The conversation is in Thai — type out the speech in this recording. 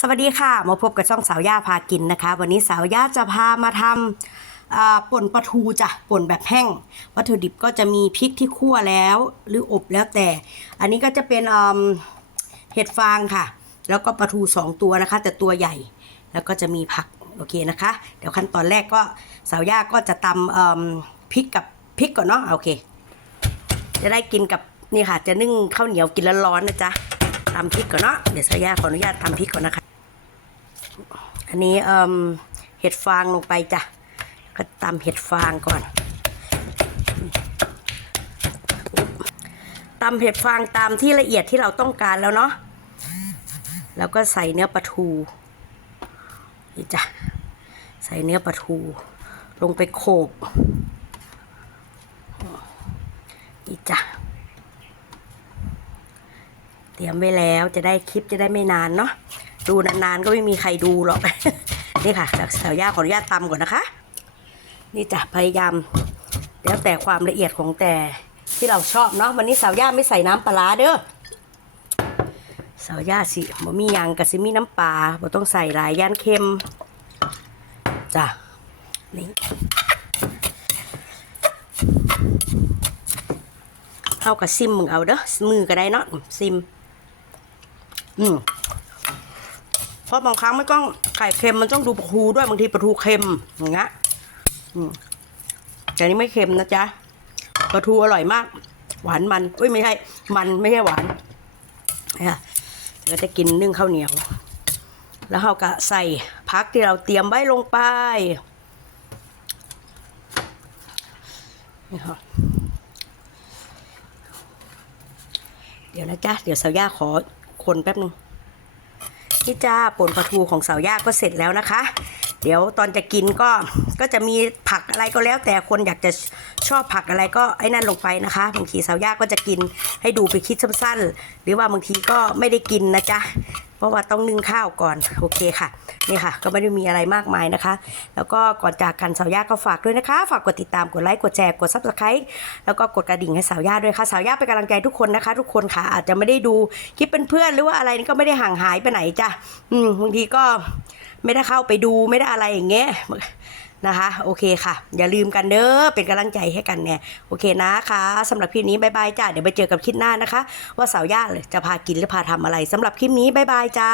สวัสดีค่ะ มาพบกับช่องสาวย่าพากินนะคะ วันนี้สาวย่าจะพามาทำป่นปลาทูจ้ะป่นแบบแห้ง วัตถุดิบก็จะมีพริกที่คั่วแล้ว หรืออบแล้วแต่ อันนี้ก็จะเป็นเห็ดฟางค่ะ แล้วก็ปลาทูสองตัวนะคะ แต่ตัวใหญ่แล้วก็จะมีผักโอเคนะคะ เดี๋ยวขั้นตอนแรกก็สาวย่าก็จะตำพริกกับพริกก่อนเนาะโอเค จะได้กินกับนี่ค่ะ จะนึ่งข้าวเหนียวกินแล้วร้อนๆนะจ๊ะตำพริกก่อนเนาะ เดี๋ยวสายาขออนุญาตตำพริกก่อนนะคะ อันนี้เอ่มเห็ดฟางลงไปจ้ะ ก็ตำเห็ดฟางก่อนตำเห็ดฟางตามที่ละเอียดที่เราต้องการแล้วเนาะ แล้วก็ใส่เนื้อปลาทูนี่จ้ะ ใส่เนื้อปลาทู ลงไปโขลกนี่จ้ะ เตรียมไว้แล้วจะได้คลิปจะได้ไม่นานเนาะ ดูนานๆก็ไม่มีใครดูหรอก นี่ค่ะสาวย่าขออนุญาตตำก่อนนะคะ นี่จ้ะพยายามแล้วแต่ความละเอียดของแต่ที่เราชอบเนาะวันนี้สาวย่าไม่ใส่น้ำปลาเด้อสาวย่าสิบ่มียังกับสิมีน้ำปลาบ่ต้องใส่หลายย่านเค็มจ้ะนี่เอากับซิมมึงเอาเด้อมือก็ได้เนาะซิม อืม ราะบางครั้งไม่ต้องไข่เค็มมันต้องดูปลาทูด้วยบางทีปลาทูเค็มอย่างเงี้ยแต่นี่ไม่เค็มนะจ๊ะปลาทูอร่อยมาก หวานมันอุ้ยไม่ใช่มันไม่ใช่หวานเนี่ยเราจะกินนึ่งข้าวเหนียว แล้วเราก็ใส่พักที่เราเตรียมไว้ลงไปนี่ค่ะเดี๋ยวนะจ๊ะ เดี๋ยวสาวย่าขอคนแป๊บนึง นี่จ้าป่นปลาทูของสาวย่าก็เสร็จแล้วนะคะ เดี๋ยวตอนจะกินก็ก็จะมีผักอะไรก็แล้ว แต่คนอยากจะชอบผักอะไรก็ไอ้นั่นลงไปนะคะบางทีสาวย่าก็จะกินให้ดูไปคิดสั้นๆ หรือว่าบางทีก็ไม่ได้กินนะจ๊ะ ราะว่าต้องนึ่งข้าวก่อนโอเคค่ะนี่ค่ะ ก็ไม่ได้มีอะไรมากมายนะคะ แล้วก็ก่อนจากกันสาวย่าก็ฝากด้วยนะคะ ฝากกดติดตามกดไลค์กดแชร์กดซับสไครต์แล้วก็กดกระดิ่งให้สาวย่าด้วยค่ะสาวย่าเป็นกำลังใจทุกคนนะคะ ทุกคนค่ะอาจจะไม่ได้ดูคลิปเป็นเพื่อนหรือว่าอะไรนี่ก็ไม่ได้ห่างหายไปไหนจ้ะอืมบางทีก็ไม่ได้เข้าไปดูไม่ได้อะไรอย่างเงี้ย นะคะ โอเคค่ะ อย่าลืมกันเด้อเป็นกำลังใจให้กันเนี่ยโอเคนะคะสำหรับคลิปนี้บายบายจ้าเดี๋ยวไปเจอกับคลิปหน้านะคะ ว่าสาวย่าเลยจะพากินหรือพาทำอะไรสำหรับคลิปนี้บายบายจ้า